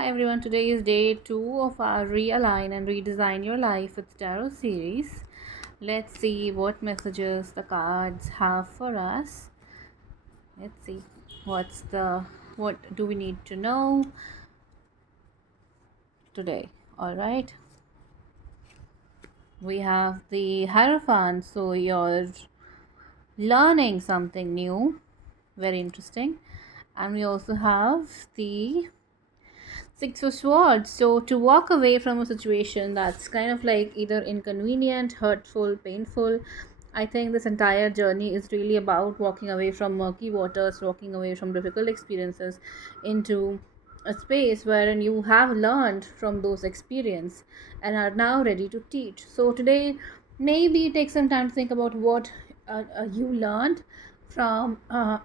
Hi everyone, today is day 2 of our Realign and Redesign Your Life with Tarot series. Let's see what messages the cards have for us. Let's see what do we need to know today. All right. We have the Hierophant, so you're learning something new, very interesting. And we also have the Six of Swords. So to walk away from a situation that's kind of like either inconvenient, hurtful, painful. I think this entire journey is really about walking away from murky waters, walking away from difficult experiences into a space wherein you have learned from those experiences and are now ready to teach. So today, maybe take some time to think about what you learned from a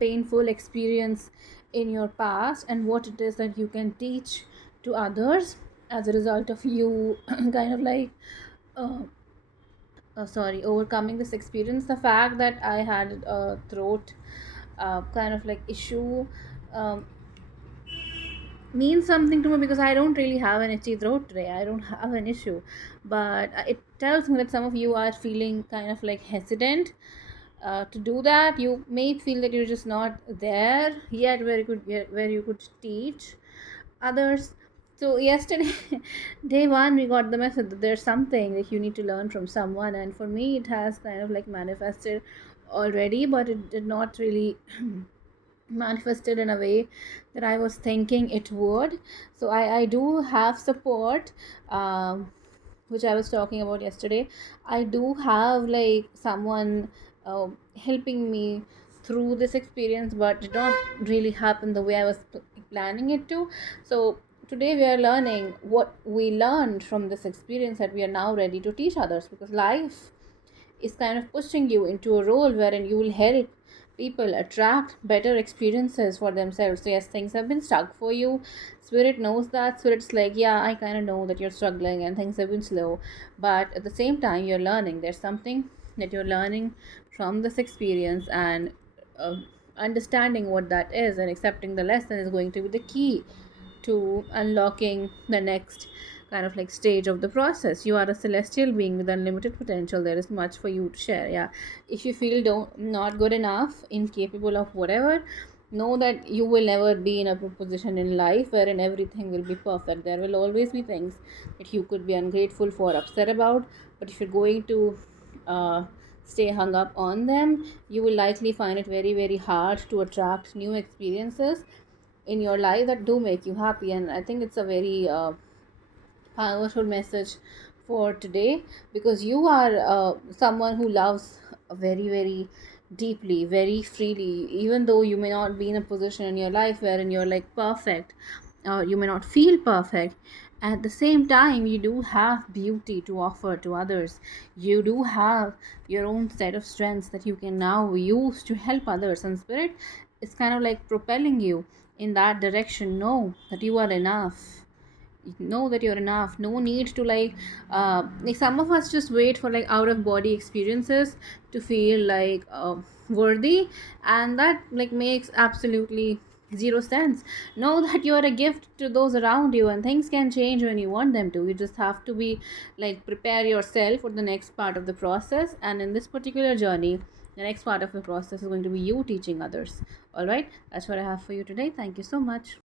painful experience in your past and what it is that you can teach to others as a result of you kind of like uh, overcoming this experience. The fact that I had a throat kind of like issue um, means something to me because I don't really have an itchy throat today. I don't have an issue, but it tells me that some of you are feeling kind of like hesitant to do that. You may feel that you're just not there yet where you could teach others. So yesterday, day one, we got the message that there's something that you need to learn from someone, and for me, it has kind of like manifested already, but it did not really manifested in a way that I was thinking it would. So I do have support, which I was talking about yesterday. I do have like someone helping me through this experience, but it don't really happen the way I was planning it to. So today we are learning what we learned from this experience that we are now ready to teach others, because life is kind of pushing you into a role wherein you will help people attract better experiences for themselves. So yes, things have been stuck for you. Spirit knows that. Spirit's like, yeah, I kind of know that you're struggling and things have been slow, but at the same time you're learning. There's something that you're learning from this experience, and uh, understanding what that is and accepting the lesson is going to be the key to unlocking the next kind of like stage of the process. You are a celestial being with unlimited potential. There is much for you to share. Yeah, if you feel don't not good enough, incapable of whatever, know that you will never be in a position in life wherein everything will be perfect. There will always be things that you could be ungrateful for, upset about, but if you're going to stay hung up on them, you will likely find it very very hard to attract new experiences in your life that do make you happy. And I think it's a very powerful message for today, because you are someone who loves very very deeply, very freely, even though you may not be in a position in your life wherein you're like perfect, or you may not feel perfect. At the same time, you do have beauty to offer to others. You do have your own set of strengths that you can now use to help others, and spirit is kind of like propelling you in that direction. Know that you are enough. Know that you're enough. No need to like some of us just wait for like out of body experiences to feel like worthy, and that like makes absolutely zero sense. Know that you are a gift to those around you, and things can change when you want them to. You just have to be like prepare yourself for the next part of the process, and in this particular journey, the next part of the process is going to be you teaching others. All right, that's what I have for you today. Thank you so much.